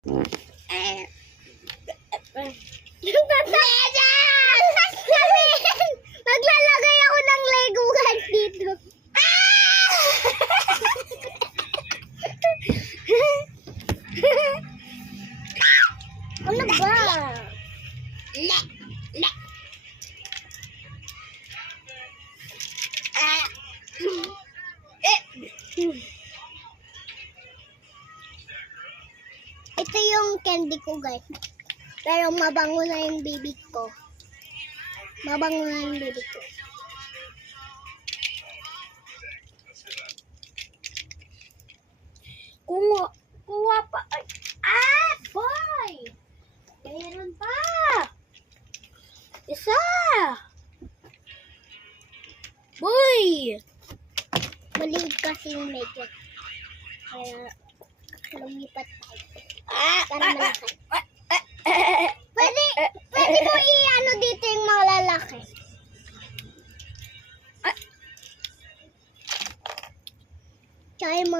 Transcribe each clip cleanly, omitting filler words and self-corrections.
Maglalagay ako ng Lego guys dito. Ano ba? Ito yung candy ko guys. Pero mabango na yung bibig ko. Mabango na yung bibig ko. Kuha pa. Ah! Boy! Mayroon pa! Isa! Boy! Maliit kasi yung medyo. Kaya lumipat tayo. Para malaki. Pwede mo i-ano dito yung malalaki. Tsaka yung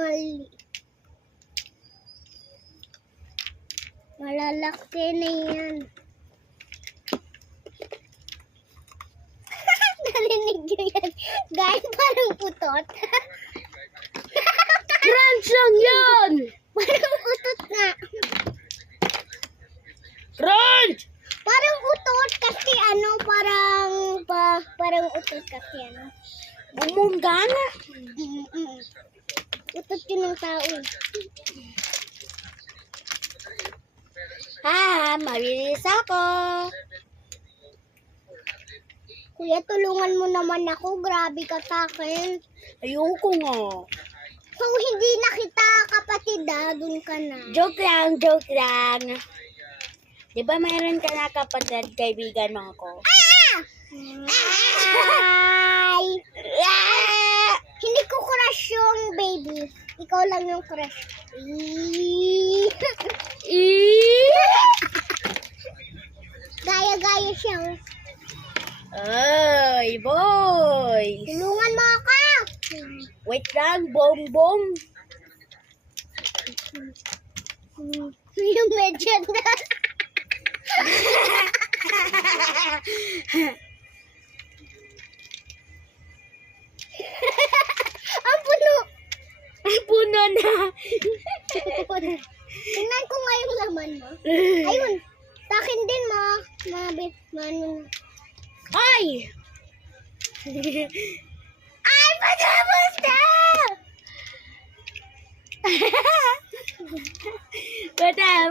malalaki na yan. Narinig nyo yan. Guys, parang putot. Crunch lang yan! Parang utot nga. Crunch! Parang utot kasi ano, parang utot kasi ano. Bumunggana. Utot yun ng tao. Mabilis ako. Kuya, tulungan mo naman ako. Grabe ka sa akin. Ayoko nga. So, hindi na kita kapatid dun ka na. Joke lang. Di ba mayroon ka na kapatid, kaibigan mo ako? Ay! Hindi ko crush yung baby. Ikaw lang yung crush. Gaya-gaya siya. Ay, boys. Tulungan mo ako! Wait lang, bongbong. Yung medyo na. Ang puno. Ang puno na. Tingnan ko nga yung laman mo. Ayun. Sa akin din mo. Mabit. Mano. Ay! Ay, patapos na! Patapos.